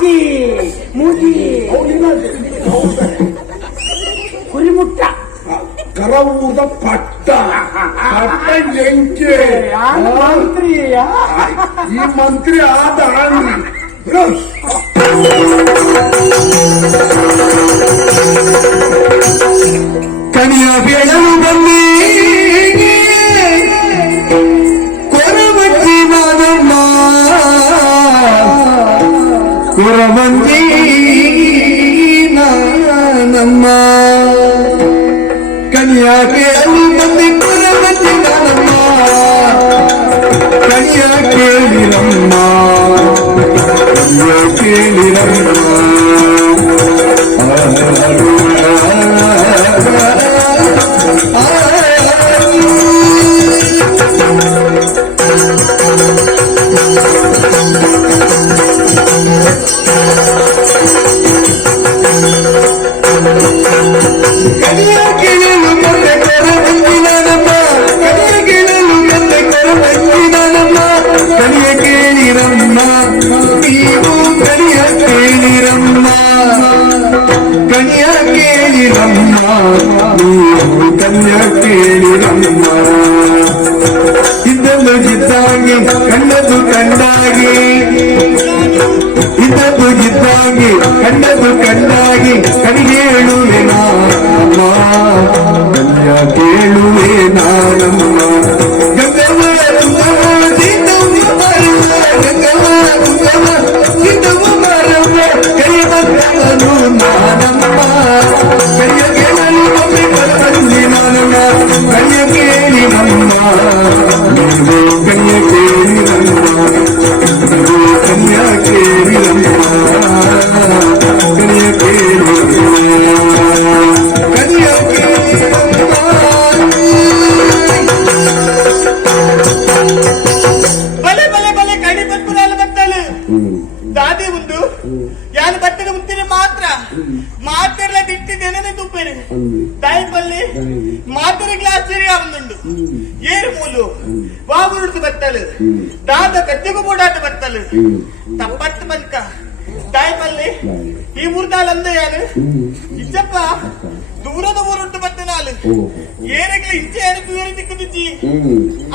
ಮಾಜಿ ಮೂಜಿ ಕುರಿಮುಟ್ಟ ಕರವೂದ ಪಟ್ಟ ಪಟ್ಟ ಎಂಕೆ ಮಂತ್ರಿ ಈ ಮಂತ್ರಿ ಆದ ಕನಿಯ ಬೇಡಲು ಬನ್ನಿ ಕೊರಮಂದಿ ನಾನಮ್ಮ ಕೊರಮಂದಿ ನಾನಮ್ಮ ಕನಿಯ ಕೇಳಲು ಬಂದಿ ಕೊರಮಂದಿ ನಾನಮ್ಮ ಕನಿಯ ಕೇಳಿರಮ್ಮ ಕನಿಯ ಕೇಳಿರಮ್ಮ ಇದನ್ನು ಜಿದ್ದಾಗಿ ಕಂಡದು ಕಂಡಾಗಿ ಇದನ್ನು ಜಿದ್ದಾಗಿ ಕಂಡದು ಕಂಡಾಗಿ ಕನಿಗೇಳುವೆ ನಾನಮ್ಮ ಕನ್ಯ ಕೇಳುವೆ ನಾನಮ್ಮ ದಾದಿ ಒಂದು ಯಾರು ಬಟ್ಟದ ಮುಂತಿನ ಮಾತ್ರ ಮಾತೆಲ್ಲ ತಿಟ್ಟಿದ್ದೇನೆ ತುಪ್ಪೇನೆ ತಾಯಿ ಬಲ್ಲಿ ಮಾತರಿಗೆ ಆಶ್ಚರ್ಯ ಆಗುಂಡು ಏರು ಮೂಲು ಬಾಬುರುಡ್ದು ಬತ್ತಲು ದಾದ ಕತ್ತಿಗೂ ಮೂಡಾಟ ಬತ್ತಲು ತಪ್ಪತ್ತು ಬದುಕ ತಾಯಿ ಬಲ್ಲಿ ಈ ಊರ್ದಾಲಂದ ಯಾರು ಇಜ್ಜಪ್ಪ ದೂರದ ಊರುಂಟು ಬತ್ತೆ ನಾಳು ಏನಾಗ್ಲಿ ಇಂಚೆ ಏನು ಬೇರೆ ದಿಕ್ಕುದಿಜ್ಜಿ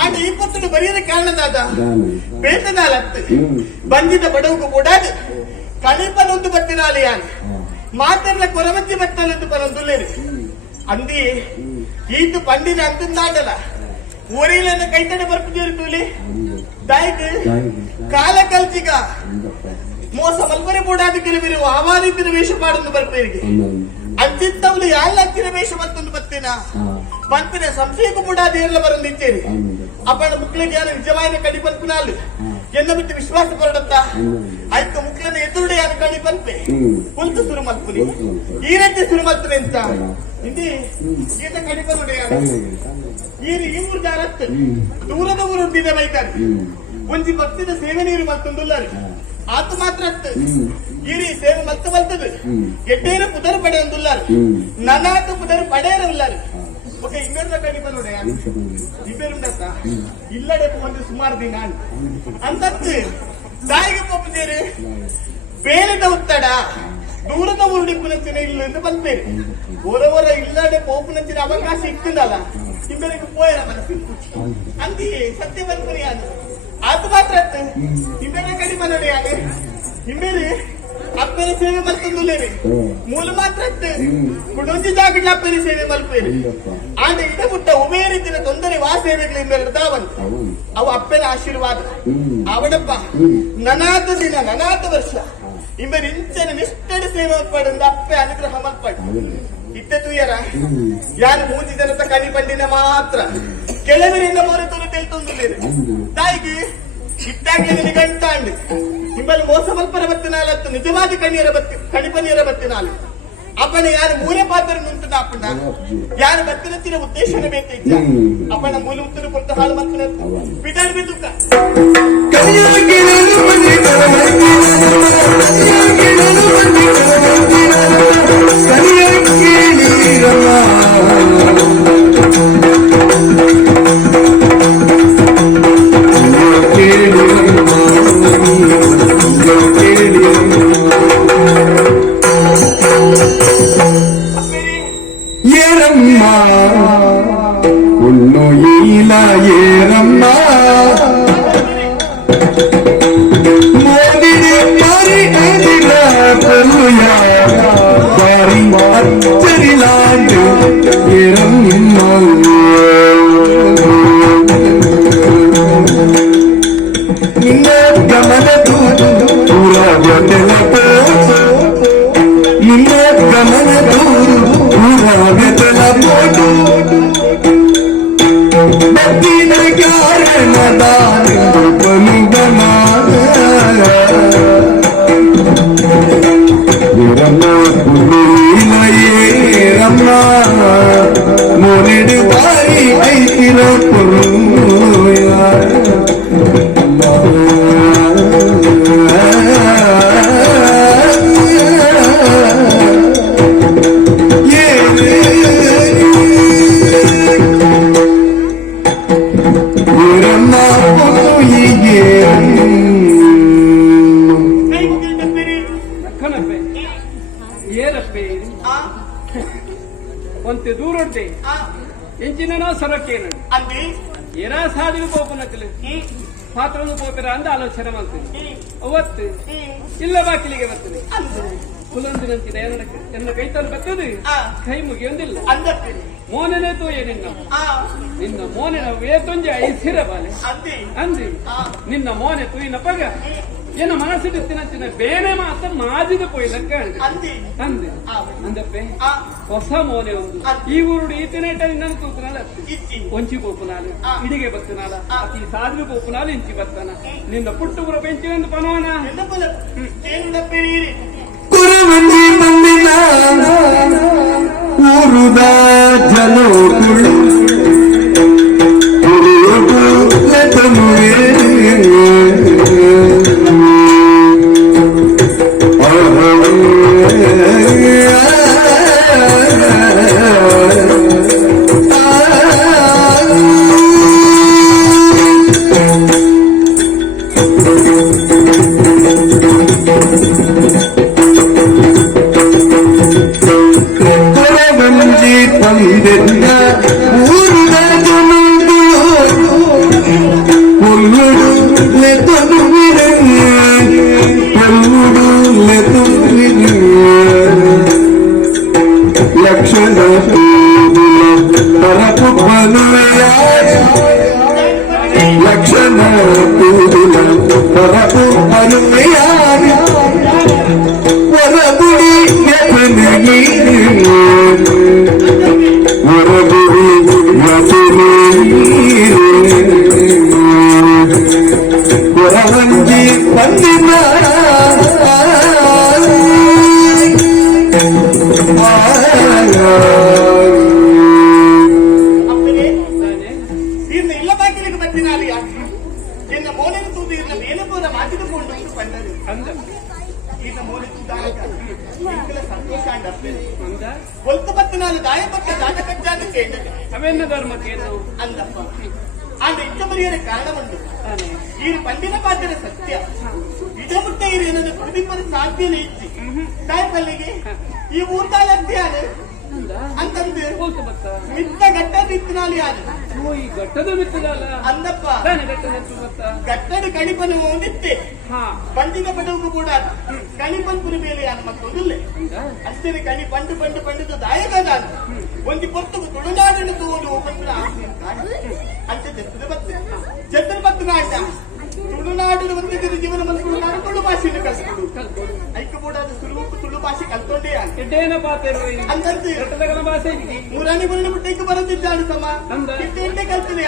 ಆಂಡ ಈ ಪತ್ತು ಬರೆಯದ ಕಾರಣದಾದ ಬೇತದಾಲತ್ತು ಬಂದಿದ್ದ ಬಡವಗೂ ಕೂಡಾದು ಕಣಿಪನೊಂದು ಬತ್ತೆ ನಾಳು ಯಾರು ಮಾತೆಲ್ಲ ಕೊರಮಜ್ಜಿ ಬತ್ತಲೆಂದು ಪರಂದುಲ್ಲೇರು ಅಂದಿ ಈತು ಪಂಡಿನ ಅಂತಂದಾಡಲ್ಲ ಊರಿನ ಕೈತಡೆ ಬರ್ಪಿದ್ದೀರಿ ತೂಲಿ ದಾಯಿಗೆ ಕಾಲ ಕಲ್ಚಿಗ ಮೋಸ ಮಲ್ಪರೆ ಮೂಡಾದ ಕೆಲವರು ಆವಾದಿತ್ತಿನ ವೇಷ ಪಾಡೊಂದು ಬರ್ಪೇರಿಗೆ ಅಂತಿದ್ದವಳು ಯಾರ ಹತ್ತಿರ ವೇಷ ಮತ್ತೊಂದು ಬತ್ತೇನ ಪಂಪಿನ ಸಂಶಯಕ್ಕೂ ಮೂಡಾದ ಏರ್ಲ ಬರಂದಿದ್ದೇರಿ ಅಪ್ಪನ ಮುಕ್ಳಿಗೆ ಯಾರು ನಿಜವಾದ ಕಡಿ ಪಂಪಿನಾಲು ಎನ್ನ ಬಿಟ್ಟು ವಿಶ್ವಾಸ ಬರಡತ್ತ ಆಯ್ತು ಮುಕ್ಳನ್ನ ಎದುರುಡೆ ಯಾರು ಕಡಿ ಪಂಪೆ ಕುಲ್ತು ಸುರು ಮಲ್ಪುರಿ ಈ ರೀತಿ ಸುರು ಮಲ್ಪನೆ ಅಂತ ಇಂದಿ ಈತ ಕಡಿ ಬರುಡೆ ಯಾರು ಈ ಊರು ಜಾರತ್ತು ದೂರದ ಊರು ಹೊಂದಿದೆ ಬೈತಾರೆ ಒಂಜಿ ಭಕ್ತಿದ ಸೇವೆ ನೀರು ಮತ್ತೊಂದುಲ್ಲಾರಿ ಆತ ಮಾತ್ರ ಈರಿ ಸೇವೆ ಮಲ್ತ ಮಲ್ತದು ಎಡ್ಡೇರು ಪುದರ್ ಪಡೆ ಒಂದುಲ್ಲಾರು ನನಾತು ಪುದರ್ ಪಡೆಯರು ಉಲ್ಲಾರು ಓಕೆ ಇನ್ನೊಂದು ಕಡಿಮೆ ನೋಡಿ ಇಬ್ಬರುಂಡತ್ತ ಇಲ್ಲಡೆ ಒಂದು ಸುಮಾರು ದಿನ ಅಂತದ್ದು ತಾಯಿಗೆ ಪಪ್ಪದೇರು ಬೇರೆದ ಒತ್ತಡ ದೂರದ ಊರುಡಿಪ್ಪುನಂಚಿನ ಇಲ್ಲ ಎಂದು ಬಂತೇರಿ ಓರವರ ಇಲ್ಲಡೆ ಪೋಪುನಂಚಿನ ಅವಕಾಶ ಇತ್ತದಲ್ಲ ಇಬ್ಬರಿಗೆ ಪೋಯರ ಮನಸ್ಸು ಅಂದಿ ಸತ್ಯ ಬಂದ್ರಿ ಅದು ಅದು ಮಾತ್ರ ಇಬ್ಬರ ಕಡಿಮೆ ನೋಡಿ ಆಗ ಇಬ್ಬರು ಅಪ್ಪನ ಸೇವೆ ಮಲ್ತಂದುಲ್ಲೇರಿ ಮೂಲ ಮಾತ್ರ ಕುಡೊಂಜಿ ಜಾಗಡ್ಲ ಅಪ್ಪನ ಸೇವೆ ಮಲ್ಪೇರಿ ಆಂಡ ಇಡ ಮುಟ್ಟ ಉಭಯ ರೀತಿಯ ತೊಂದರೆ ವಾಸೇವೆಗಳು ಇಬ್ಬರು ಅವು ಅಪ್ಪನ ಆಶೀರ್ವಾದ ಅವಡಪ್ಪ ನನಾಥ ದಿನ ನನಾಥ ವರ್ಷ ಇಬ್ಬರು ಇಂಚನ ನಿಷ್ಠೆ ಸೇವೆ ಪಡೆದ ಅಪ್ಪೆ ಅನುಗ್ರಹ ಮಲ್ಪಡ್ ಇತ್ತ ತೂಯರ ಯಾರು ಮೂಜಿ ಜನತ ಕನಿ ಬಂಡಿನ ಮಾತ್ರ ಕೆಲವರಿಂದ ಮೋರೆತನು ತೆಲ್ತೊಂದುಲ್ಲೇರಿ ತಾಯಿಗೆ ಇಟ್ಟಾಗ್ಲಿ ಗಂಟಾಂಡ್ ನಿಮ್ಮಲ್ಲಿ ಮೋಸ ಮಲ್ಪರ ಬತ್ತಿನಾಲತ್ತು ನಿಜವಾದ ಕಣಿಪನಿಯರ ಬತ್ತಿನಾಲು ಅಪ್ಪನ ಯಾರು ಮೂರೇ ಪಾತ್ರ ಉಂಟು ಅಪ್ಪನ ಯಾರು ಬತ್ತಿನ ಉದ್ದೇಶನೇ ಬೇಕಿದ್ದ ಅಪ್ಪನ ಮೂಲ ಉತ್ತರ ಕೊಟ್ಟ ಹಾಳು ಮತ್ತಿನ ಬಿಡಾಡ್ ಬಿದ್ದುಕ ಕೇಳಿ ವ್ಯಥೆಲ ಪೋಟು ನಿನ್ನ ಗಮನ ಊರ ವ್ಯಥೆಲ ಪೋಟು ಬತ್ತಿನ ಕಾರಣದ ಬಲುಗಮಾನ ರಮ್ಮ ಮೊರೆಡು ಬಾರಿ ಐತಿರ ಒಂತೆ ದೂರೊಡ್ಡೆ ಎಂಚಿನ ಸೊರಕೇನು ಅಂದಿ ಏರಾ ಸಾಡಿಗೆ ಪೋಪನಕ್ಕಲು ಪಾತ್ರನು ಪೋಪರ ಅಂದ ಆಲೋಚನೆ ಮಾಡ್ತೀನಿ ಅವತ್ತು ಇಲ್ಲ ಬಾಕಿಲಿಗೆ ಬರ್ತದೆ ಕುಲೊಂದಿನಂಚಿನ ಎನ್ನ ಕೈತಲು ಬರ್ತದೆ ಕೈ ಮುಗಿಯೊಂದಿಲ್ಲ ಮೋನೆನೇ ತೋಯೆ ನಿನ್ನ ಮೋನೆನ ವೇತೊಂಜೆ ಐಸಿರ ಬಾಲೆ ಅಂದಿ ನಿನ್ನ ಮೋನೆ ತೂಯಿನ ಪಗ ಏನ ಮನಸ್ಸಿನ ಬೇನೆ ಮಾತ್ರ ಮಾದಿದ ಪೋಯ್ಲಕ್ಕ ಅಂದಿ ಅಂದಪ್ಪೆ ಹೊಸ ಮೋನೆ ಒಂದು ಈ ಊರು ಈತಿನೇಟ ಇನ್ನೊಂದು ತೂಪನಾಲ ಒಂಚಿ ಪೋಪುನಾಲು ಇಡಿಗೆ ಬತ್ತನಾಲ ಅತಿ ಸಾಧು ಪೋಪುನಾಲು ಇಂಚಿ ಬತ್ತಾನ ನಿನ್ನ ಪುಟ್ಟುಗುರ ಬೆಂಚಿನೊಂದು ಪನವನ ಕುರುವಂಜಿ ಮಂದಿನ ಊರುದ ಜನೋಕುಳು ತಂದೆನ್ನ ಊರಿನ ಜನರು ಪೊಲ್ಲುಡು ಲೆತನುವಿರೆ ಪೊಲ್ಲುಡು ಲೆತನುವಿರೆ ಲಕ್ಷಣ ಪರಪು ಬಲುವೆಯ ಲಕ್ಷಣ ಕೂದಿನ ಪರಪು ಬಲುವೆಯ ಹೊರಗುಡಿ ಎದನಿಗೆ ಹೊರವಂಜಿ ಬಂದಿನ ಇಲ್ಲ ಬಾಗಿಲಿಗೆ ಬತ್ತಿನಾಲಿ ಎನ್ನ ಮೋಲೆನ ತೂದು ಇರಲ ಬೇಲಪೂರ ಮಾತಿದುಕೊಂಡು ಬಂದರು ಈತ ಮೋಲೆ ತೂದಾಗ ಸಂತೋಷ ಅಂಡಪ್ಪೆ ಒಲ್ತು ಬತ್ತಿನಾಲು ದಾಯಪಟ್ಟ ದಾಟ ಕಚ್ಚಾದ ಕೇಂದ್ರ ಅವೆನ್ನ ಧರ್ಮಕ್ಕೇನು ಅಂದಪ್ಪ ಆಂಡ ಇಷ್ಟ ಬರೆಯರ ಕಾರಣವುಂಟು ಈ ಪಂಡಿನ ಪಾತ್ರ ಸತ್ಯ ಇದ ಮುಟ್ಟ ಇರು ಏನನ್ನು ಕುಡಿಪದ ಸಾಧ್ಯನೇ ಇತ್ತು ದಾಯಪಲ್ಲಿಗೆ ಈ ಊರ್ತಾಲಂತೆ ಯಾರು ಅಂತಂದು ಮಿತ್ತ ಗಟ್ಟ ಬಿತ್ತಿನಾಲಿ ಯಾರು ಈ ಘಟ್ಟದ ಬಿತ್ತದಲ್ಲ ಅಂದಪ್ಪ ಗಟ್ಟದ ಕಣಿಪನು ಒಂದಿತ್ತೆ ಹಾ ಪಂಡಿನ ಪಡವು ಕೂಡ ಕಣಿಪನ್ಪುರ ಮೇಲೆ ಯಾರು ಮತ್ತೊಂದಿಲ್ಲ ಅಷ್ಟೇ ಕಣಿ ಪಂಡು ಪಂಡು ಪಂಡಿದ ದಾಯಕ ನಾನು ಒಂದು ಪೊತ್ತು ತುಳುನಾಡಿನ ತೋಡು ಬಂದ್ರೆ ಅಂತ ಜತ್ರ ಬತ್ತು ನಾಟ ತುಳುನಾಡಿನ ಒಂದಿದ್ದ ಜೀವನ ಬಂದು ನಾನು ತುಳು ಭಾಷೆಯನ್ನು ಕಲಿಸ್ಕೊಡು ಐಕ್ಯ ಕೂಡ ಸುಲಭ ತುಳು ಭಾಷೆ ಕಲ್ತ್ಕೊಂಡೇ ಎಡ್ಡೇನ ಪಾತ್ರ ಅಂತಂತೆ ಭಾಷೆ ಮೂರನೇ ಬರಲು ಬಿಟ್ಟಕ್ಕೆ ಬರುತ್ತಿದ್ದಾಳು ಸಮ ಇಷ್ಟೇ ಕಲ್ತಿದೆ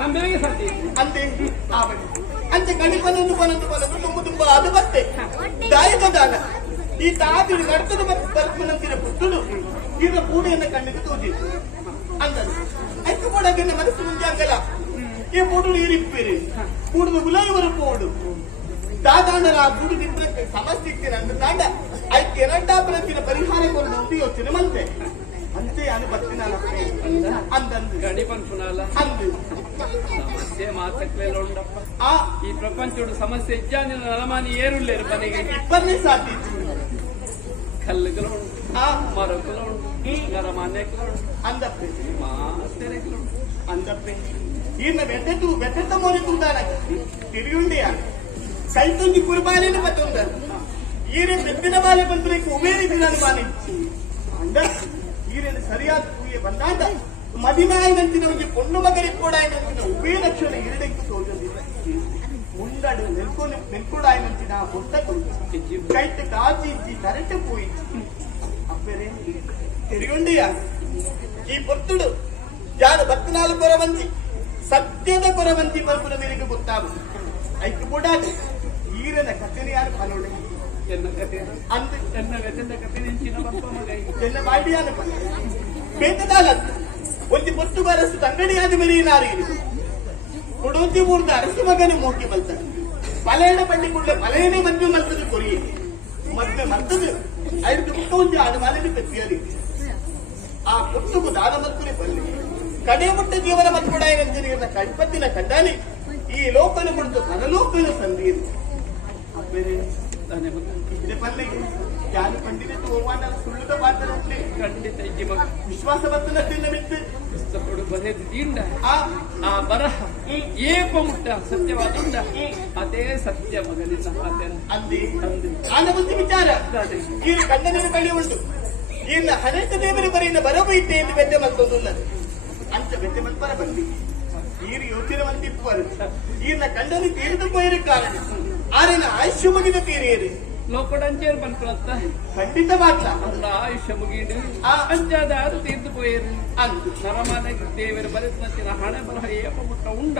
ನಮ್ಮೆಗೆ ಸಾಧ್ಯ ಅಂತೆ ಆವಡಿ ಅಂತೆ ಕಣಿಪನೊಂದು ಪನೊಂದು ತುಂಬಾ ತುಂಬಾ ಅದು ಬತ್ತೆ ದಾಯಕ ದಾನ ಈ ತಾತಿರು ನಡ್ತದ ಬರ್ಪನಂತಿನ ಪುತ್ತುಡು ಈಗ ಪೂಡೆಯನ್ನು ಕಣ್ಣಿಗೆ ತೋದಿತ್ತು ಅಂದರು ಐಕ್ಯ ಕೂಡ ಅದನ್ನ ಮನಸ್ಸು ಮುಂದೆ ಆಗಲ್ಲ ಈ ಮೂಡು ನೀರಿಪ್ಪೇರಿ ಕೂಡುದು ಗುಲಾಯಿವರ ಪೋಡು ದಾದಾಂಡರ ಆ ಬುಡು ನಿಂತ ಸಮಸ್ಯೆ ಇರ್ತೀನಿ ಅಂತ ತಾಂಡ ಐಕ್ಯ ಎರಡಾಪರಂತಿನ ಪರಿಹಾರ ಕೊರಡು ಒಂದು ಯೋಚನೆ ಮಂತೆ ಅಂತೆ ಅನು ಬರ್ತೀನಲ್ಲ ಅಂದಂದು ಗಡಿ ಪನ್ಪುನಲ್ಲ ಅಂದು ಸಮಸ್ಯೆ ಮಾತಕ್ಲೆಲ್ಲ ಉಂಡಪ್ಪ ಈ ಪ್ರಪಂಚದ ಸಮಸ್ಯೆ ಇಜ್ಜಾನಿನ ನಲಮಾನಿ ಏರುಳ್ಳೇರು ಮನೆಗೆ ಇಬ್ಬರನೇ ಸಾಧ್ಯ ಕಲ್ಲುಗಳು ಉಂಟು ಮರಗಳು ಉಂಟು ನರಮಾನ್ಯಗಳು ಉಂಟು ಅಂದಪ್ಪೆ ಮಾತೆರೆಗಳು ಉಂಟು ಅಂದಪ್ಪೆ ಈನ ಬೆಟ್ಟದ ಮೋನೆ ತುಂದಾನ ತಿರುಗುಂಡೆಯ ಕೈತೊಂದು ಕುರ್ಬಾನಿನ ಮತ್ತೊಂದ ಈರೆ ಬೆಟ್ಟಿನ ಬಾಲೆ ಬಂದ್ರೆ ಉಮೇರಿದ ಬಾನೆ ಅಂದ ಈರೇನು ಸರಿಯಾದ ಪೂಜೆ ಬಂದಾಂಡ ಮದಿನಾಯಿನಂತಿನ ಒಂದು ಪೊಣ್ಣು ಮಗರಿಕ್ಕೋಡಾಯಿನಂತಿನ ಉಭಯ ಲಕ್ಷಣ ಎರಡಕ್ಕೆ ತೋಜೊಂದಿದೆ ಮುಂಡಡು ನೆಲ್ಕೊಡಾಯಿನಂತಿನ പുസ്തകം കൈത്ത് കാച്ചിച്ച് കരട്ട് പോയി അപ്പരെ തിരികൊണ്ടിയാ ഈ പൊത്തുಡು ಯಾರು 14 ಕೊರವಂಜಿ ಸತ್ಯದ ಕೊರವಂಜಿ ಬರ್ಪುರ ಮೇಲಿಗೆ ಗೊತ್ತಾಗ ಐಕ್ ಬುಡಾದು ಈರನ ಕಥೆನ ಯಾರು ಪನೋಡೆ ಎನ್ನ ಕತೆ ಅಂದ ಎನ್ನ ವೆಚ್ಚದ ಕತೆ ನೆಂಚಿನ ಬಪ್ಪ ಮಗ ಎನ್ನ ಬಾಡಿಯಾನ ಪನ ಬೇತದಾಲ ಒಂದು ಪೊತ್ತು ಬರಸು ತಂಗಡಿಯಾದ ಮೇರಿನಾರಿ ಕೊಡೋತಿ ಮೂರ್ದ ಅರಸು ಮಗನ ಮೋಕಿ ಬಲ್ತಾರೆ ಪಲೆಯಡ ಪಂಡಿಕೊಂಡೆ ಪಲೆಯನೇ ಮಧ್ಯ ಮಲ್ತದ ಕೊರಿಯೆ ಮಧ್ಯ ಮಲ್ತದ ಐದು ಪುಟ್ಟ ಒಂದು ಆದ ಮಾಲಿನ ಪೆತ್ತಿಯಲಿ ಆ ಪುಟ್ಟುಕು ದಾನ ಮಲ್ಕುರಿ ಬಲ್ಲಿ ಕಡೆ ಮುಟ್ಟ ಜೀವನ ಮತ್ಕೊಡಾಯನಂತಿನ ಕಲ್ಪತ್ತಿನ ಕಂಡಾನೆ ಈ ಲೋಕನ ಮುಡ್ದು ಪರಲೋಕನ ಸಂದೀರು ಅಪ್ಪೇರೆ ಇದೆ ಪಲ್ಲೆಗೆ ಯಾರು ಪಂಡಿತ ಹೋಗುವಾನ ಸುಳ್ಳುದ ಪಾತ್ರ ಉಂಟೆ ಖಂಡಿತ ಇಜ್ಜಿ ಮಗ ವಿಶ್ವಾಸ ಬರ್ತನತ್ತಿನ ಮಿತ್ತು ಪುಸ್ತಕಡು ಬರೆದು ದಿಂಡ ಆ ಆ ಬರಹ ಏಪ ಮುಟ್ಟ ಸತ್ಯವಾದುಂಡ ಅದೇ ಸತ್ಯ ಮಗನಿನ ಮಾತೇನ ಅಂದಿ ಅಂದು ಆನ ಮುಂಚೆ ವಿಚಾರ ಈ ಕಣ್ಣನಿನ ಕಳಿ ಉಂಟು ಇನ್ನು ಹನೆಟ್ಟು ದೇವರ ಬರೆಯಿಂದ ಬರಬೈತೆ ಎಂದು ಬೆದ್ದೆ ಮತ್ತೊಂದುಲ್ಲ ಅಂತ ಬೆದ್ದೆ ಮಲ್ಪರ ಬಂದಿ ಈರು ಯೋಚನೆ ಮಂದಿಪ್ಪರು ಈನ ಕಣ್ಣನು ತೀರಿದು ಪೋಯಿರ ಕಾರಣ ಆರಿನ ಆಯುಷ್ಯ ಮುಗಿದ ತೀರಿಯರು ಲೋಕಡಂಚೇರು ಬಂದ್ಕೊಳತ್ತ ಖಂಡಿತವಾಗ್ಲ ಅಲ್ಲ ಆಯುಷ್ಯ ಮುಗಿದು ಆ ಅಂಚಾದ ಅದು ತೀರ್ದು ಪೋಯರು ಅಂದು ನರಮಾನ ದೇವರ ಬರೆಸಿನ ಹಣೆ ಬರಹ ಏಪ ಮುಟ್ಟ ಉಂಡ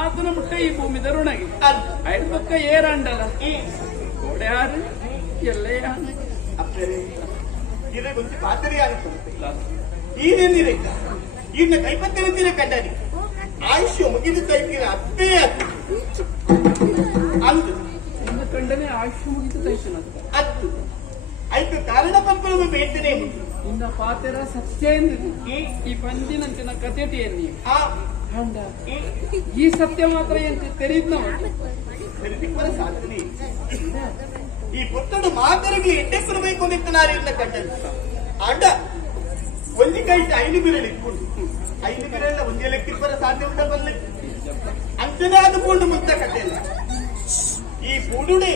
ಆತನ ಮುಟ್ಟ ಈ ಭೂಮಿ ದರುಣಗೆ ಅಂದು ಐದು ಪಕ್ಕ ಏರಂಡಲ ಗೋಡೆ ಯಾರು ಎಲ್ಲೇ ಯಾರು ಅಪ್ಪರೇ ಇದೇ ಕೊಂಚ ಪಾತರಿಯಾಗುತ್ತದೆ ಈರೇನಿರಕ್ಕ ಇನ್ನ ಕೈಪತ್ತಿನ ಕಂಡನಿ ಆಯುಷ್ಯ ಮುಗಿದು ಕೈಪಿನ ಅತ್ತೇ ಅಂದು ಇನ್ನು ಕಂಡನೆ ಆಯುಷ್ಯ ಮುಗಿದು ತೈಸನ ಅತ್ತು ಐದು ಕಾರಣ ಪಂಪನ ಬೇಟನೆ ಇನ್ನ ಪಾತೆರ ಸತ್ಯ ಎಂದಿದ್ದು ಈ ಪಂಜಿನಂಚಿನ ಕಥೆಟಿಯಲ್ಲಿ ಆ ಹಂಡ ಈ ಸತ್ಯ ಮಾತ್ರ ಎಂತ ತೆರೀದ್ನವ ಸರಿದಿಪ್ಪರ ಸಾಧನೆ ಈ ಪುತ್ತಡು ಮಾತರಿಗೆ ಎಡ್ಡೆ ಬರಬೇಕು ಅಂದಿತ್ತನಾರಿಲ್ಲ ಕಂಡದ್ದು ಅಡ್ಡ ಒಂದು ಕೈ 5 ಬಿರಳು ಇಟ್ಕೊಂಡು 5 ಬಿರಳ ಒಂದೇ ಲೆಕ್ಕಿಬ್ಬರ ಸಾಧ್ಯ ಉಂಟ ಬರಲಿ ಅಂಚನೆ ಆದುಕೊಂಡು ಮುಕ್ತ ಕಥೆಯಲ್ಲ ಈ ಪುಡುಡೆ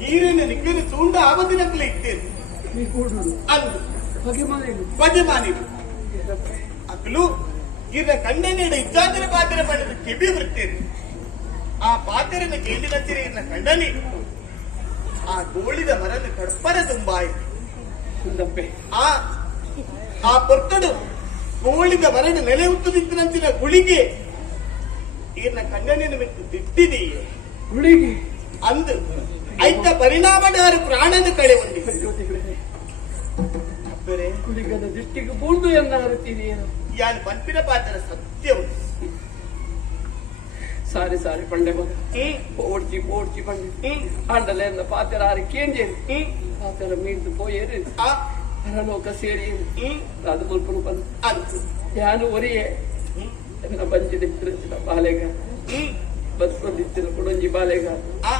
ನೀರಿನ ನಿಗ್ಗನ ಸೂಂಡ ಆವತ್ತಿನಕ್ಕಲೇ ಇತ್ತೇನೆ ಅಂದು ಬಗೆ ಮಾನಿರು ಅಕ್ಕಲು ಇದ ಕಣ್ಣನೆಡ ಇದ್ದಾದಿನ ಪಾತ್ರ ಮಾಡಿದ ಕಿಬಿ ಬರ್ತೇನೆ ಆ ಪಾತ್ರನ ಕೇಳಿದಂತಿರಿ ಇನ್ನ ಕಂಡನಿ ಆ ಗೋಳಿದ ಮರನ ಕಡ್ಪರ ತುಂಬಾಯಿ ಆ ಪೊರ್ತಡು ಗೋಳಿದ ಮರನ ನೆಲೆ ಉತ್ತದಿತ್ತಿನಂಚಿನ ಗುಳಿಗೆ ಇನ್ನ ಕಣ್ಣನಿನ ಮೆತ್ತು ದಿಟ್ಟಿದೆಯೇ ಹುಡುಗಿ ಅಂದು ಐತ ಪರಿಣಾಮದಾರ ಪ್ರಾಣನ ಕಳೆ ಒಂದು ಹುಡುಗನ ದೃಷ್ಟಿಗೆ ಬೂಳ್ದು ಎನ್ನ ಹರಿತೀರಿಯೇನು ಯಾನು ಪಂಪಿನ ಪಾತ್ರ ಸತ್ಯವು ಸಾರಿ ಸಾರಿ ಪಂಡೆ ಮಗ ಓಡ್ಚಿ ಓಡ್ಚಿ ಪಂಡೆ ಆಂಡಲೆ ಎಂದ ಪಾತ್ರ ಆರು ಕೇಂಜೇರಿ ಪಾತ್ರ ಮೀರ್ದು ಪೋಯೇರಿ ಆ ಪರಲೋಕ ಸೇರಿ ಅದು ಮುಲ್ಪನು ಬಂದು ಅಂತು ಯಾನು ಒರಿಯೇ ಎನ್ನ ಬಂಜಿದಿತ್ತಿನ ಬಾಲೆಗ ಬದುಕೊಂಡಿತ್ತಿನ ಕೊಡೊಂಜಿ ಬಾಲೆಗ ಆ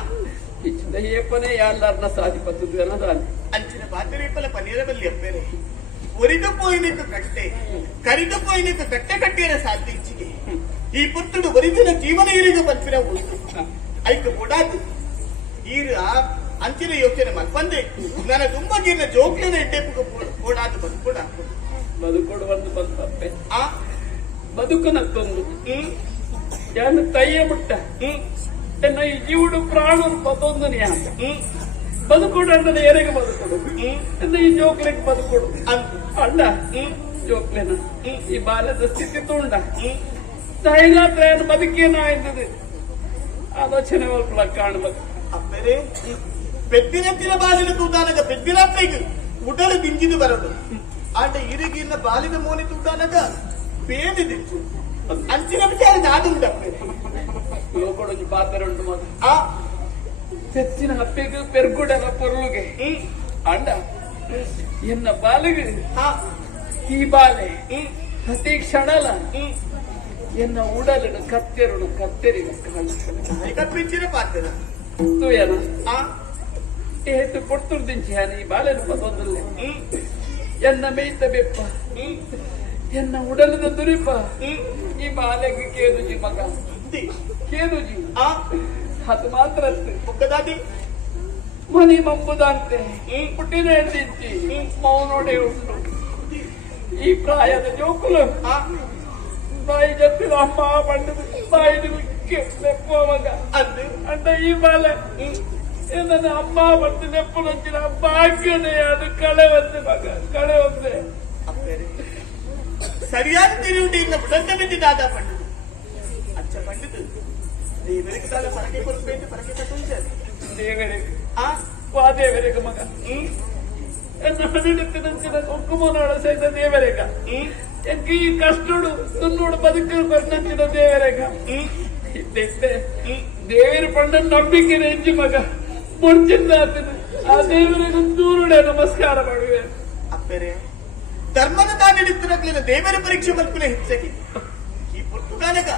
ಇಚ್ಚಿದ ಏಪನೆ ಯಾರ್ಲಾರ್ನ ಸಾಧಿಪತ್ತದು ಅನ್ನದಾನೆ ಅಂಚಿನ ಪಾತ್ರೀಪಲ ಪನೀರ ಬಲ್ಲಿ ಅಪ್ಪೇರೆ ಒರಿದು ಪೋಯಿನಕ್ಕೆ ಕಟ್ಟೆ ಕರಿದು ಪೋಯಿನಕ್ಕೆ ಕಟ್ಟೆ ಕಟ್ಟಿಯರ ಸಾಧ್ಯ ಇಚ್ಚಿಗೆ ಈ ಪುತ್ತಡು ಒರಿದಿನ ಜೀವನ ಇರಿಗ ಬಂದಿರ ಉಂಟು ಐಕ ಓಡಾದು ಈರು ಅಂಚಿನ ಯೋಚನೆ ಮಲ್ಪಂದೆ ನನ್ನ ತುಂಬಾ ಗೀರ್ನ ಜೋಕ್ಲಿನ ಎಡ್ಡೆಪ್ಪು ಓಡಾದು ಬದುಕೊಡ ಬದುಕೊಡು ಒಂದು ಬಂತಪ್ಪೆ ಆ ಬದುಕನಕ್ಕೊಂದು ಯಾನು ತಯ್ಯ ಮುಟ್ಟ ಎನ್ನ ಈ ಜೀವುಡು ಪ್ರಾಣರು ಪತೊಂದನೆ ಅಂತ ಬದುಕೊಡು ಅಣ್ಣನ ಏರೆಗೆ ಬದುಕೊಡು ಎನ್ನ ಈ ಜೋಕ್ಲೆಗೆ ಬದುಕೊಡು ಅಣ್ಣ ಜೋಕ್ಲೆನ ಈ ಬಾಲ್ಯದ ಸ್ಥಿತಿ ತುಂಡ ತೈಲಾತ್ರ ಬದುಕೇನ ಆಯ್ತದೆ ಆಲೋಚನೆ ಒಳ್ಳ ಕಾಣಬೇಕು ಅಪ್ಪರೇ ಬೆದ್ದಿನತ್ತಿನ ಬಾಲಿನ ತೂತಾನಗ ಬೆದ್ದಿನಪ್ಪೆಗ ಉಡಲು ದಿಂಜಿದು ಬರಡು ಆಟ ಇರಿಗಿನ ಬಾಲಿನ ಮೋನಿ ತೂತಾನಗ ಬೇದಿದೆ ಅಂಚಿನ ವಿಚಾರ ನಾಡುಂಡಪ್ಪೆ ಲೋಕೊಡೊಂದು ಪಾತ್ರ ಉಂಟು ಮಾತ್ರ ಆ ಹೆಚ್ಚಿನ ಹಪ್ಪೆಗೆ ಪೆರ್ಗುಡನ ಪೊರ್ಲುಗೆ ಅಂಡ ಎನ್ನ ಬಾಲಿಗೆ ಈ ಬಾಲೆ ಪ್ರತಿ ಕ್ಷಣಲ ಎನ್ನ ಉಡಲನ್ನು ಕತ್ತೆರಡು ಕತ್ತೆರಿನ ಕಪ್ಪಿಂಚಿನ ಪಾತ್ರ ತೂಯನ ಏತು ಕೊಡ್ತುರ್ ದಿಂಚಿ ಈ ಬಾಲೆನ ಪದೊಂದಲ್ಲೇ ಎನ್ನ ಮೇಯ್ತ ಬೆಪ್ಪ ಎನ್ನ ಉಡಲದ ದುರಿಪ ಈ ಬಾಲೆಗೆ ಕೇದುಜಿ ಮಗ ಕೇದುಜಿ ಅದು ಮಾತ್ರ ಮುಖದಾದಿ ಮನಿ ಮಂಬುದಂತೆ ಪುಟ್ಟಿನ ಹೆಣ್ಣಿಂಚಿ ಮೌನೋಡೆ ಉಂಟು ಈ ಪ್ರಾಯದ ಜೋಕುಲು ಬಾಯಿ ಜಪ್ಪಿದ ಅಮ್ಮ ಬಂಡದು ಬಾಯಿ ಬೆಪ್ಪ ಮಗ ಅಂದು ಅಂಡ ಈ ಬಾಲೆ ನನ್ನ ಅಮ್ಮ ಮತ್ತು ನೆಪ್ಪನೊಂಚಿನ ಭಾಗ್ಯನೇ ಅದು ಕಳೆ ಒಂದೆ ಮಗ ಕಳೆ ಒಂದೆ ಅಪ್ಪರೇ ಸರಿಯಾದ ತಿರುವುಟಿಯಿಂದ ಬುಡಂತ ಬಿದ್ದಿದ್ದಾದ ಪಂಡಿತು ಅಚ್ಚ ಪಂಡಿತು ದೇವರಿಗೆ ತಾಲ ಪರಕೆ ಕೊರಬೇಕು ಪರಕೆ ಕಟ್ಟುಂಚಾರೆ ದೇವರಿಗೆ ಆ ವಾ ದೇವರಿಗೆ ಮಗ ಎನ್ನ ಹದಿನೆತ್ತಿನಂಚಿನ ಕುಂಕುಮನಾಡ ಸಹಿತ ದೇವರೇಗ ಎಂಕ ಈ ಕಷ್ಟಡು ತುನ್ನೋಡು ಬದುಕಲು ಬಂದಂಚಿನ ದೇವರೇಗ ಇದ್ದೆ ದೇವರ ಪಂಡ ನಂಬಿಕೆ ಹೆಜ್ಜಿ ಮಗ ಮುಡ್ಚಿಂದ ಆ ದೇವರಿಗೆ ದೂರುಡೆ ನಮಸ್ಕಾರ ಮಾಡುವೆ ಅಪ್ಪರೇ ಧರ್ಮದ ತಾನಿಡಿತ್ತಿರಲಿಲ್ಲ ದೇವರ ಪರೀಕ್ಷೆ ಮಲ್ಪುನ ಹೆಚ್ಚಾಗಿ ಈ ಪುರ್ತುಗಾಲಗ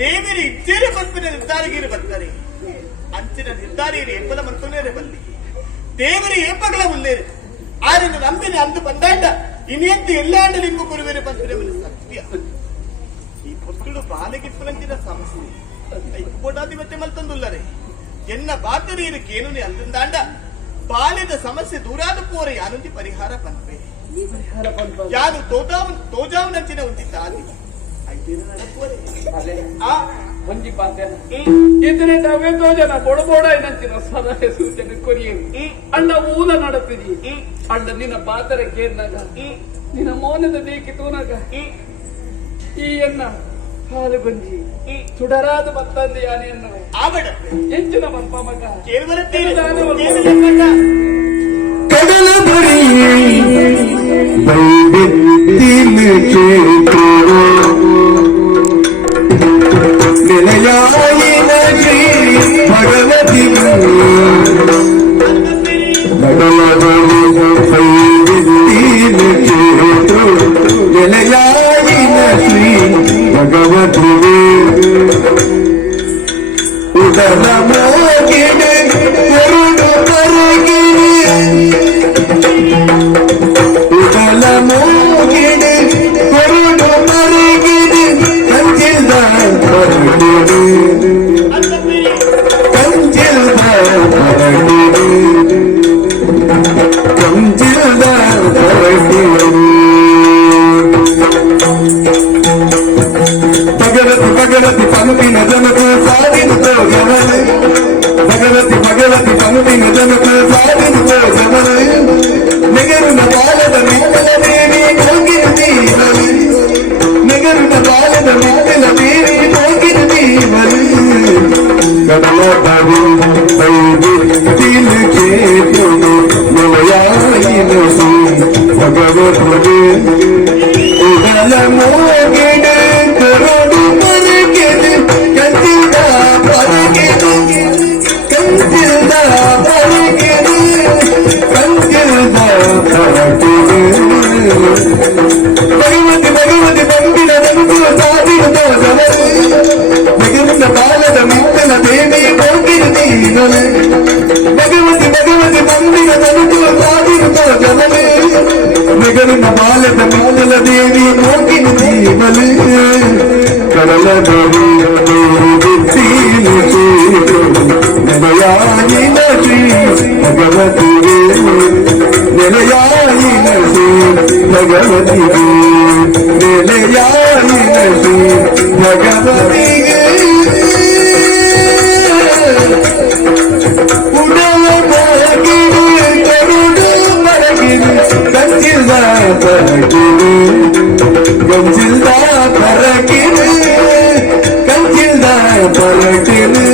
ದೇವರ ಇಚ್ಚೇರಿ ಮಲ್ಪಿನ ನಿರ್ಧಾರಗೀರಿ ಬರ್ತಾರೆ ಅಂಚಿನ ನಿರ್ಧಾರೀರಿ ಎಂಬಲ ಮಲ್ಪನೇರೆ ಬಲ್ಲಿ ದೇವರ ಏಪಗಳ ಉಳ್ಳೇರು ಆರನ್ನು ನಂಬಿನ ಅಂದು ಬಂದಾಂಡ ಇನ್ನೆಂದು ಎಲ್ಲಾಂಡ ಲಿಂಬು ಕುರುವೇರೆ ಬಂದಿರಬಲ್ಲ ಸತ್ಯ ಈ ಪುತ್ತುಡು ಬಾಲಗಿಪ್ಪಲಂಚಿನ ಸಮಸ್ಯೆ ಐಕ್ಕೋಟಾಧಿಪತ್ಯ ಮಲ್ತಂದುಲ್ಲರೆ ಎನ್ನ ಬಾತರೀರು ಕೇನುನಿ ಅಂದಂದಾಂಡ ಬಾಲ್ಯದ ಸಮಸ್ಯೆ ದೂರಾದ ಪೋರೆ ಯಾನುಂದಿ ಪರಿಹಾರ ಪನ್ಪೆ ಯಾರು ತೋಜಾವನಂಚಿನ ಉಂದಿ ತಾದಿ ಐದೇನು ನಡಪೋರೆ ಆ ಒಂಜಿ ಪಾತ್ಯ ಇದ್ರೆ ನಾವೇ ತೋಜನ ಬೊಡಬೋಡ ಏನಂಚಿನ ಸಲಹೆ ಸೂಚನೆ ಕೊರಿಯೇ ಅಣ್ಣ ಊಲ ನಡತಿದಿ ಅಣ್ಣ ನಿನ್ನ ಪಾತ್ರೆ ಕೇರ್ನಾಗ ನಿನ್ನ ಮೌನದ ದೇಕಿ ತೂನಾಗ ಈ ಎನ್ನ ಹಾಲು ಗಂಜಿ ಸುಡರಾದ ಬತ್ತಂದೆ ಯಾನೆ ಎನ್ನವೆ ಆವಡ ಹೆಚ್ಚಿನ ಮಲ್ಪ ಮಗ ಕೇವಲ ಕಡಲ ಬರಿ ಬೈದೆತ್ತಿನ ಚೇತೋ ನಿಲಯಾಯಿನ ಶ್ರೀ ಭಗವತಿ ಕಡಲ ಬರಿ ಬೈದೆತ್ತಿನ ಚೇತೋ ನಿಲಯಾಯಿನ ಶ್ರೀ ಭಗವತಿ ಉದರ ಮೋಗಿಡೆ ಎರಡು ಕರಗಿಡೆ ಉದಲ ಮೋಗಿಡೆ ಎರಡು ಕರಗಿಡೆ ಕಂಚಿಲ್ದ ಹೊರಗಿಡೆ ಕಂಚಿಲ್ದ ಹೊರಗಿಡೆ ಕಂಚಿಲ್ದ ಹೊರಗಿಡೆ ಭಗವತಿ ಪಂಕ್ತಿನ ಜನಕ ಸಾಧಿನ ತೋಜವನ ಭಗವತಿ ಪಂಕ್ತಿನ ಜನಕ ಸಾಧಿನ ತೋಜವನ ನಿಗರುನ ಬಾಲದ ಮಿಕ್ಕಲ ದೇವಿ ಹೋಗಿನ ದೀವನು ನಿಗರುನ ಬಾಲದ ಮಿಕ್ಕಲ ದೇವಿ ಹೋಗಿನ ದೀವನು ಕಡಲ ಬರಿ ಬೈದಿನ ಚೇತನು ನವಯಾಯಿನ ಭಗವತಿ ಉದಲ ಮೋಗಿಡ ಕರೋಡು ಮರಗಿದು ಕಂಚಿಲ್ದ ಬರಗಿದು ಕಂಚಿಲ್ದ ಬರಗಿದು ಕಂಚಿಲ್ದ ಬರಗಿದು ಭಗವತಿ ಬಂದಿನ ನಮಗೂ ಸಾಧಿದ ಭಗವಂತ ಬಾಲದ ಮಿಕ್ಕಲ ದೇವಿ ಹೋಗಿನ ದೀನಲೆ ಭಗವತಿ ಬಂದಿನ ನಮಗೂ ಸಾಧಿದ ಜನಲೆ ನಿಗಲಿನ ಬಾಲದ ಮಿಕ್ಕಲ ದೇವಿ ಹೋಗಿನ ದೀನಲೆ ಕಡಲ ಬರಿ ತೀನ ನೆಲೆಯಾಯಿನ ಶ್ರೀ ಭಗವತಿಗೆ ನೆಲೆಯಾಯಿನ ಶ್ರೀ ಭಗವತಿಗೆ ನೆಲೆಯಾಯಿನ ಶ್ರೀ ಭಗವತಿಗೆ ಉಡಲ ಬರಗಿರು ಕರುಡು ಬರಗಿರು ಕಂಚಿಲ್ದ ಬರಗಿರು ಕಂಚಿಲ್ದ ಬರಗಿರು ಕಂಚಿಲ್ದ ಬರಗಿರು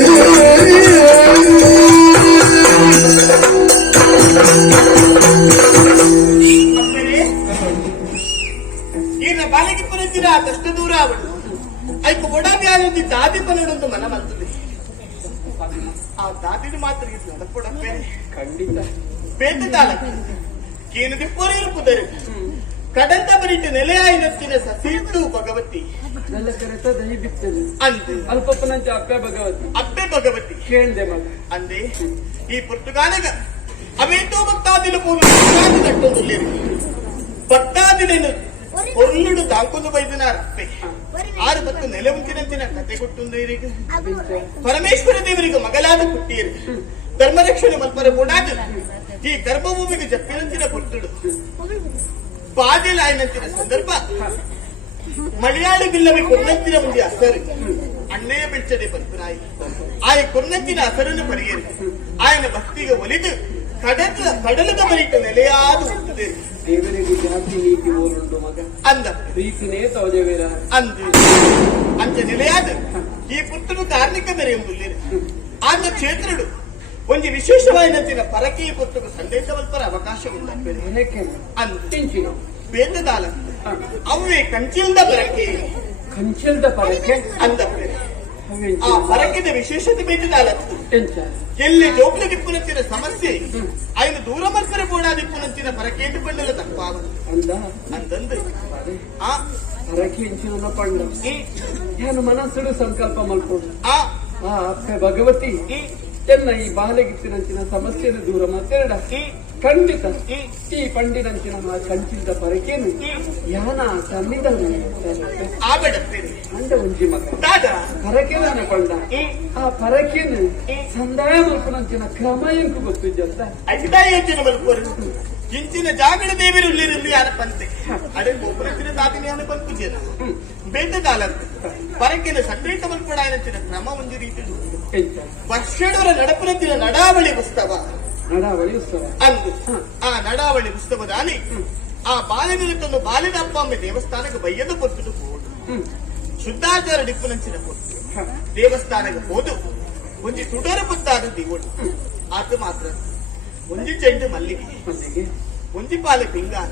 ಈಗಿನ ಬಾಲಕಿ ಪರಂಚಿನ ಕಷ್ಟ ದೂರ ಅವಳು ಐಕು ಒಡವ್ಯಾನೊಂದಿ ದಾದಿ ಪನ್ನಡೊಂದು ಮನ ಬರ್ತದೆ ಆ ದಾದಿನ ಮಾತ್ರ ನಡಪೊಡಪ್ಪೆ ಖಂಡಿತ ಬೇಟದಾಲ ಕೇನು ದಿಪ್ಪೋರೇರು ಪುದರು ಕಡಂತ ಬರಿಟ್ಟು ನೆಲೆಯಾಯಿನತ್ತಿನ ಸಸಿಟ್ಟು ಭಗವತಿ ನೆಲ ಕರೆತ ದಹಿ ಬಿತ್ತದು ಅಂದು ಅಲ್ಪಪ್ಪನಂಚ ಅಪ್ಪೆ ಭಗವತಿ ಅಪ್ಪೆ ಭಗವತಿ ಕೇಳ್ದೆ ಮಗ ಅಂದೆ ಈ ಪುರ್ತುಗಾಲಗ ಅವೇಟೋ ಭಕ್ತಾದಿಲು ಪೂರ್ವ ಕಟ್ಟೊಂದುಲ್ಲೇರು ಭಕ್ತಾದಿಲೇನು పొర్లుడు దాంకొందు బైదినారప్పే ಆರು ಬತ್ತು ನೆಲೆ ಉಂಚಿನಂಚಿನ ಕತೆ ಕೊಟ್ಟುಂದೈರಿಗೆ ಪರಮೇಶ್ವರ ದೇವರಿಗೆ ಮಗಲಾದ ಪುಟ್ಟಿಯರು ಧರ್ಮರಕ್ಷಣೆ ಮಲ್ಪರ ಬುಡಾದ ಈ ಗರ್ಭಭೂಮಿಗೆ ಜಪ್ಪಿನಂಚಿನ ಪುಟ್ಟುಡು ಪಾದೆಲಾಯನಂಚಿನ ಸಂದರ್ಭ ಮಲಯಾಳಿ ಬಿಲ್ಲವಿ ಕೊನ್ನಂಚಿನ ಮುಂದೆ ಅಸರು ಅಣ್ಣೆಯ ಬೆಂಚದೆ ಪಲ್ಪನಾಯಿ ಆಯ ಕೊನ್ನಂಚಿನ ಅಸರನ್ನು ಪರಿಯರು ఆయన భక్తి ಮನಸ್ಸಿಗೆ ಒಲಿದು ಕಡಲದ ಬರಿತ ನೆಲೆಯಾದ ಹುಟ್ಟುದೆ ದೇವರಿಗೆ ಜಾತಿ ನೀತಿ ಓರುಂಡು ಮಗ ಅಂದ ಪ್ರೀತಿನೇ ತೋಜವೇರ ಅಂದು ಅಂಚ ನೆಲೆಯಾದ ಈ ಪುತ್ರನು ಕಾರ್ಮಿಕ ಮೆರೆಯುವುದಿಲ್ಲ ಆದ ಕ್ಷೇತ್ರಡು ಒಂದು ವಿಶೇಷವಾದ ಪರಕಿ ಪುತ್ರನು ಸಂದೇಶ ಮಲ್ಪರ ಅವಕಾಶ ಉಂಟಾಗ್ತದೆ ಅಂದು ಬೇತದಾಲ ಅವೇ ಕಂಚಿಲ್ದ ಪರಕೆ ಕಂಚಿಲ್ದ ಪರಕೆ ಅಂದ ಆ ಪರಕಿದ ವಿಶೇಷತೆ ಬೇತದಾಲತ್ತು ಎಲ್ಲಿ ಜೋಕ್ಲ ದಿಪ್ಪುನಂಚಿನ ಸಮಸ್ಯೆ ఆయన దూర మల్పర కూడా దిప్పునంచిన పరకేంటి పండుల తప్ప అందందు ఆ ಪರಕಿಂಚಿನ ಪಂಡ ಏನು ಮನಸ್ಸುಡು ಸಂಕಲ್ಪ ಮಲ್ಕೊಂಡು ಆ ಅಪ್ಪೆ ಭಗವತಿ ಎನ್ನ ಈ ಬಾಲೆಗಿತ್ತಿನಂಚಿನ ಸಮಸ್ಯೆಯನ್ನು ದೂರ ಮಾತಾಡ ಖಂಡಿತ ಈ ಪಂಡಿನಂಚಿನ ಕಂಚಿದ ಪರಕೇನು ಯಾನ ತನ್ನಿದ ಆಬೇಡತ್ತೇನೆ ಅಂಡ ಒಂಜಿ ಮಗ ದಾದ ಪರಕೇನ ಪಂಡ ಆ ಪರಕೇನು ಸಂದಾಯ ಮಲ್ಪನಂಚಿನ ಕ್ರಮ ಎಂಕು ಗೊತ್ತಿದ್ದಂತ ಅಜಿದಾಯ ಯೋಚನೆ ಮಲ್ಕೋರು ಇಂಚಿನ ಜಾಗಡ ದೇವರು ಉಳ್ಳಿರಲ್ಲಿ ಯಾರ ಪಂತೆ ಅದೇ ಒಬ್ಬರಿನ ದಾದಿನಿ ಯಾನ ಪಂಪುಜೇನ ಬೇತದಾಲಂತ ಪರಕಿನ ಸಂದೇಶ ಮಲ್ಪಡ ఆయనಚಿನ ಕ್ರಮ ಒಂದು ರೀತಿ ವರ್ಷಡವರ ನಡಪುನಂಚಿನ ನಡಾವಳಿ ಉತ್ಸವ ಅಂದು ಆ ನಡಾವಳಿ ಉತ್ಸವದ ಆನೆ ಆ ಬಾಲ್ಯದ ಬಾಲ್ಯದ ಅಪ್ಪ ಅಮ್ಮ ದೇವಸ್ಥಾನಕ್ಕೆ ಬಯ್ಯದ ಕೊಟ್ಟು ಹೋದು ಶುದ್ಧಾಚಾರ ಡಿಪ್ಪುನಂಚಿನ ಕೊಟ್ಟು ದೇವಸ್ಥಾನಕ್ಕೆ ಹೋದು ಒಂಜಿ ತುಡರ ಪತ್ತಾದ ದೇವಳು ಆತ ಮಾತ್ರ ಒಂಜಿ ಚೆಂಡು ಮಲ್ಲಿಗೆ ಒಂಜಿ ಪಾಲೆ ಪಿಂಗಾರ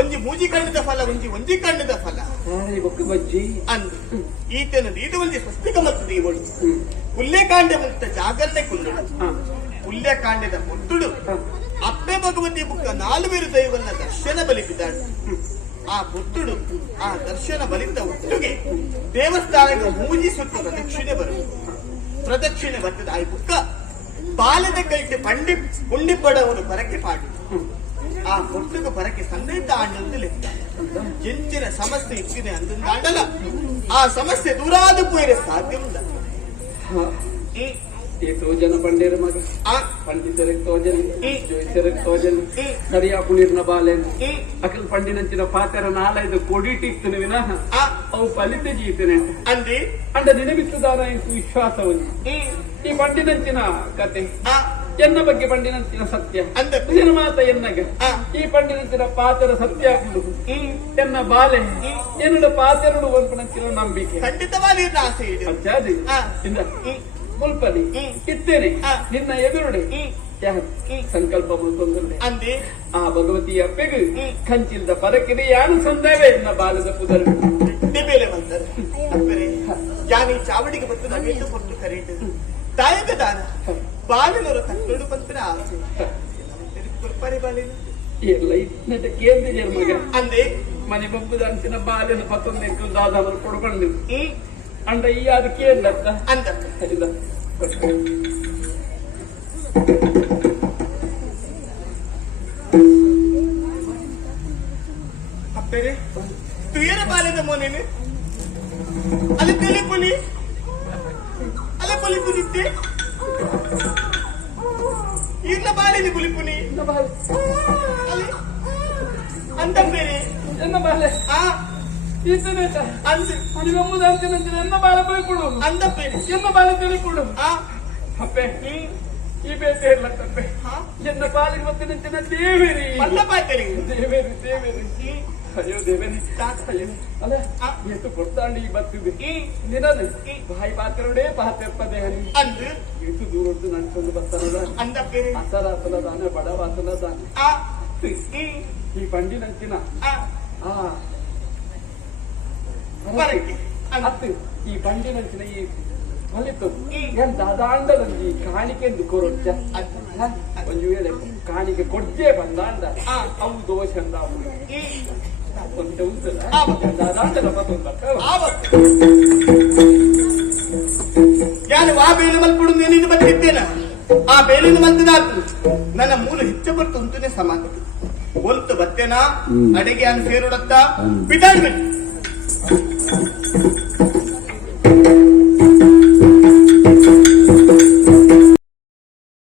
ಒಂಜಿ ಮೂಜಿ ಕಣ್ಣದ ಫಲ ಒಂಜಿ ಕಣ್ಣದ ಫಲ ಅಂದು ಈತನ ಇದು ಒಂಜಿ ಸ್ವಸ್ತಿಕ ಮತ್ತು ದೇವಳು ಪುಲ್ಯಕಾಂಡ ಮುಕ್ತ ಜಾಗರಣೆ ಕುಲ್ಲುಡು ಪುಲ್ಯಕಾಂಡದ ಮುಟ್ಟುಡು ಅಪ್ಪೆ ಭಗವತಿ ಬುಕ್ಕ 4 ದೈವನ್ನ ದರ್ಶನ ಬಲಿಪಿದ್ದಾడు ಆ ಪುಟ್ಟುಡು ಆ ದರ್ಶನ ಬಲಿತ ಒಟ್ಟುಗೆ ದೇವಸ್ಥಾನಕ್ಕೆ ಮೂಜಿ ಸುತ್ತ ಪ್ರದಕ್ಷಿಣೆ ಬರುವುದು ಪ್ರದಕ್ಷಿಣೆ ಬರ್ತದ ಆ ಬುಕ್ಕ ಬಾಲದ ಕೈಗೆ ಪಂಡಿಪಡವನು ಪರಕೆ ಪಾಡು ಆ ಪುಟ್ಟಗ ಪರಕೆ ಸಂದೇಶ ಆಂಡಂದು ಲೆಕ್ಕ ಎಂಚಿನ ಸಮಸ್ಯೆ ಇಚ್ಚಿದೆ ಅಂದಂದಾಂಡಲ ಆ ಸಮಸ್ಯೆ ದೂರಾದ ಪೋಯಿರ ಸಾಧ್ಯ ಉಂಟ ತೋಜನ ಪಂಡೇರ ಮಗ ಪಂಡಿತರಿಗೆ ತೋಜನ ಜೋಯಿಸರಿಗೆ ತೋಜನ ಸರಿಯಾ ಪುನೀರ್ನ ಬಾಲೆನ್ ಅಕಲ್ ಪಂಡಿನಂಚಿನ ಪಾತ್ರ 4-5 ಕೊಡಿಟ್ಟಿರ್ತನೆ ವಿನಃ ಅವು ಫಲಿತ ಜೀತನೆ ಅಂದಿ ಅಂಡ ದಿನಬಿತ್ತದಾನ ಇಂಟು ವಿಶ್ವಾಸವನ್ನು ಈ ಪಂಡಿನಂಚಿನ ಕತೆ ಎನ್ನ ಬಗ್ಗೆ ಪಂಡಿನಂಚಿನ ಸತ್ಯ ಅಂದ ಮಾತ ಎನ್ನಗ ಈ ಪಂಡಿನಂಚಿನ ಪಾತ್ರ ಸತ್ಯ ಹಾಕುವುದು ಎನ್ನ ಬಾಲೆ ಎನ್ನಡ ಪಾತ್ರೆಡು ಒಂಪನಂಚಿನ ನಂಬಿಕೆ ಖಂಡಿತವಾಗಿ ಆಸೆ ಇದೆ ಅಜ್ಜಾದಿ ಇಂದ ಮುಲ್ಪದಿ ಇದ್ದೇನೆ ನಿನ್ನ ಎದುರುಡೆ ಸಂಕಲ್ಪ ಮುಲ್ಕೊಂಡೆ ಅಂದೆ ಆ ಭಗವತಿಯ ಅಪ್ಪೆಗೆ ಕಂಚಿಲ್ದ ಪರಕಿದೆ ಯಾನು ಸಂದವೇ ಎನ್ನ ಬಾಲದ ಪುದರ್ ಬೇಲೆ ಬಂದರು ಅಪ್ಪರೆ ಯಾನಿ ಚಾವಡಿಗೆ ಬಂದು ನಗೆಂದು ಕೊಟ್ಟು ಕರೆಯಿತು ತಾಯಕ ದಾನ ಬಾಲಿನವರು ತಕ್ಕಡು ಬಂತರ ಆಸೆ ಕುರ್ಪರಿ ಬಾಲಿನ ಎಲ್ಲ ಇದ್ನಟ ಕೇಂದ್ರ ಮಗ ಅಂದೆ ಮನೆ ಬಬ್ಬುದ ಅಂಚಿನ ಬಾಲಿನ 11 ದಾದವರು ಕೊಡ್ಕೊಂಡು ಅಂಡ ಈ ಅದಕ್ಕೆ ಎಂದತ್ತ ಅಂದ ಅಪ್ಪರೆ ತುಯರ ಬಾಲ್ಯದ ಮೋನೇನು ಅಲ್ಲಿ ತಲೆ ಪುಲಿ ಅಲ್ಲ ಪುಲಿ ಪುಲಿತ್ತೆ ಇಲ್ಲ ಬಾಲಿನ ಪುಲಿ ಪುಲಿ ಅಲ್ಲಿ ಅಂತ ಬೇರೆ ಎನ್ನ ಬಾಲೆ ಈತನೇಟ ಅಂದು ಮನಿಗಮ್ಮದ ಅಂತಿನಂಚಿನ ಎನ್ನ ಬಾಲೆ ಬಳಿಕೊಡು ಅಂದ ಬೇರೆ ಎನ್ನ ಬಾಲೆ ತಿಳಿಕೊಡು ಅಪ್ಪೆ ಈ ಬೇತೆ ಇಲ್ಲ ತಪ್ಪೆ ಎನ್ನ ಬಾಲಿಗೆ ಮತ್ತಿನಂಚಿನ ದೇವೇರಿ ದೇವೇರಿ ಅಯ್ಯೋ ದೇವೇರಿ ಅಲ್ಲ ಎಷ್ಟು ಕೊಡ್ತಾಂಡಿ ಬತ್ತಿದೆ ನಿನದು ಬಾಯಿ ಪಾತ್ರಡೆ ಪಾತ್ರೆಪ್ಪದೆ ಹನಿ ಅಂದು ಎಷ್ಟು ದೂರ ಉಂಟು ನನ್ಕೊಂಡು ಬರ್ತಾನದ ಅಂದ ಬೇರೆ ಅಸರಾತನ ದಾನೆ ಬಡವಾತನ ದಾನೆ ಈ ಪಂಡಿನಂಚಿನ ಅತ್ತು ಈ ಪಂಡಿನಂಚಿನ ಈ ಫಲಿತು ಏನ್ ದಾದಾಂಡದಲ್ಲಿ ಕಾಣಿಕೆ ಎಂದು ಕೊರೊಚ್ಚ ಒಂದು ವೇಳೆ ಕಾಣಿಕೆ ಕೊಡ್ತೇ ಬಂದಾಂಡ ಅವು ದೋಷ ಅಂದ ದಾದಾಂಡಲ ಯಾರು ಆ ಬೇಲೆ ಮಲ್ಪಡು ನೀನು ಬಂದಿದ್ದೇನ ಆ ಬೇಲಿನ ಮಲ್ತದಾತು ನನ್ನ ಮೂಲ ಹೆಚ್ಚಪಟ್ಟು ಉಂಟುನೇ ಸಮಾನ ಒಲ್ತು ಬತ್ತೇನಾ ಅಡಿಗೆ ಅನ್ನು ಸೇರುಡತ್ತ ಬಿದ್ದಾಡ್ಬೇಕು